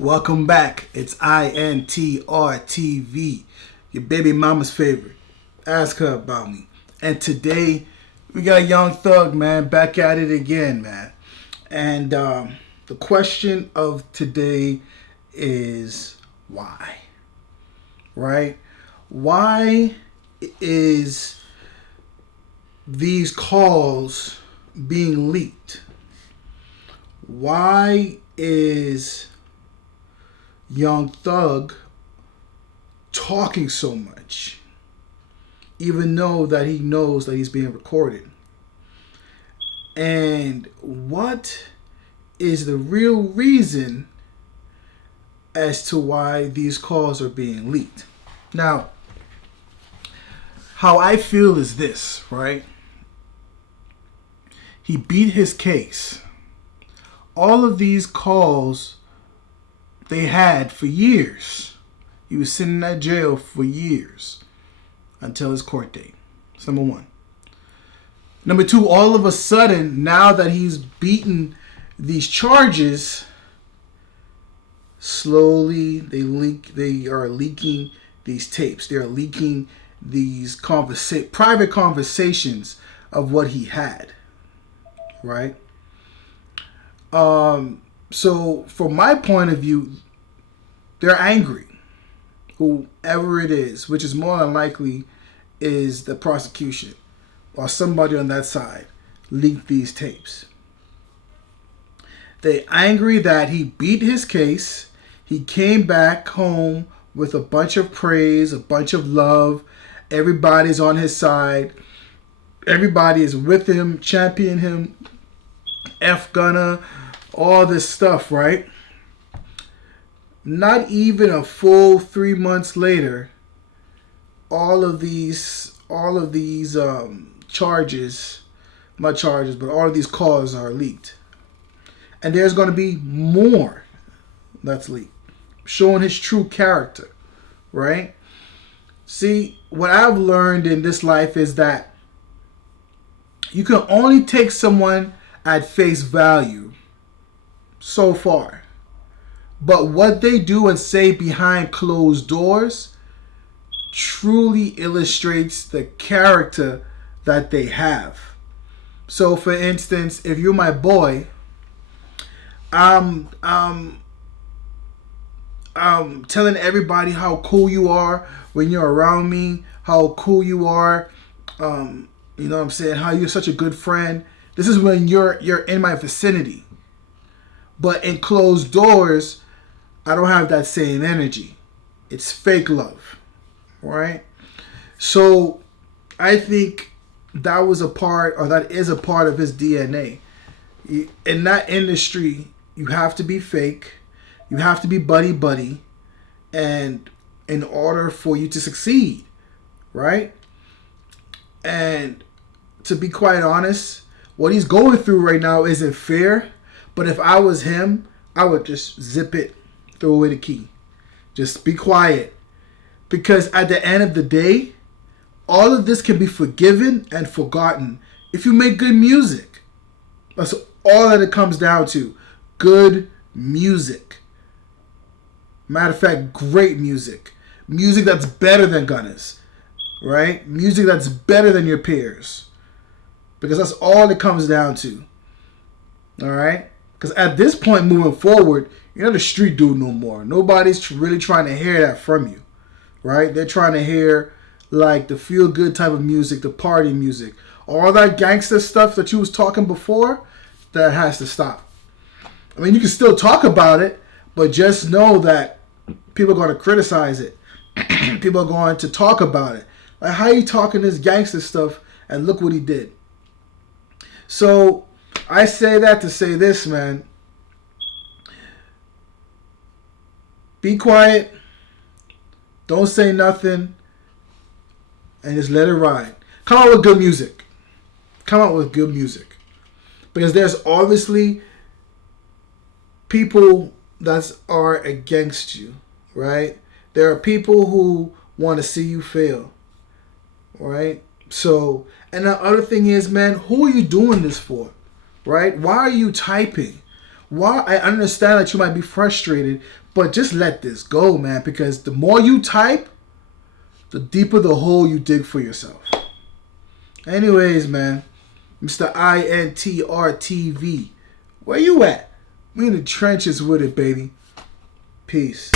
Welcome back. It's INTRTV, your baby mama's favorite. Ask her about me. And today, we got Young Thug, man, back at it again, man. And the question of today is why? Right? Why is these calls being leaked? Why is Young Thug talking so much, even though that he knows that he's being recorded? And what is the real reason as to why these calls are being leaked? Now, how I feel is this, right? He beat his case. All of these calls they had for years. He was sitting in that jail for years until his court date. That's number one. Number two, all of a sudden, now that he's beaten these charges, slowly they are leaking these tapes. They are leaking these private conversations of what he had. Right? So from my point of view, they're angry. Whoever it is, which is more than likely is the prosecution or somebody on that side, leaked these tapes. They're angry that he beat his case. He came back home with a bunch of praise, a bunch of love. Everybody's on his side. Everybody is with him, championing him. F Gunna, all this stuff, right? Not even a full 3 months later, all of these charges, not charges, but all of these calls are leaked. And there's going to be more that's leaked, showing his true character, right? See, what I've learned in this life is that you can only take someone at face value so far. But what they do and say behind closed doors truly illustrates the character that they have. So for instance, if you're my boy, I'm telling everybody how cool you are when you're around me, how cool you are, you know what I'm saying, how you're such a good friend. This is when you're in my vicinity. But in closed doors, I don't have that same energy. It's fake love, right? So I think that was a part, or that is a part of his DNA. In that industry, you have to be fake. You have to be buddy-buddy. And in order for you to succeed, right? And to be quite honest, what he's going through right now isn't fair. But if I was him, I would just zip it, throw away the key. Just be quiet. Because at the end of the day, all of this can be forgiven and forgotten if you make good music. That's all that it comes down to. Good music. Matter of fact, great music. Music that's better than Gunna's. Right? Music that's better than your peers. Because that's all it comes down to. Alright? Because at this point moving forward, you're not a street dude no more. Nobody's really trying to hear that from you. Right? They're trying to hear like the feel-good type of music, the party music. All that gangster stuff that you was talking before, that has to stop. I mean, you can still talk about it, but just know that people are going to criticize it. People are going to talk about it. Like, how you talking this gangster stuff and look what he did. So I say that to say this, man. Be quiet. Don't say nothing. And just let it ride. Come out with good music. Come out with good music. Because there's obviously people that are against you, right? There are people who want to see you fail, right? So, and the other thing is, man, who are you doing this for, right? Why are you typing? Why? I understand that you might be frustrated, but just let this go, man. Because the more you type, the deeper the hole you dig for yourself. Anyways, man, Mr. INTRTV, where you at? We in the trenches with it, baby. Peace.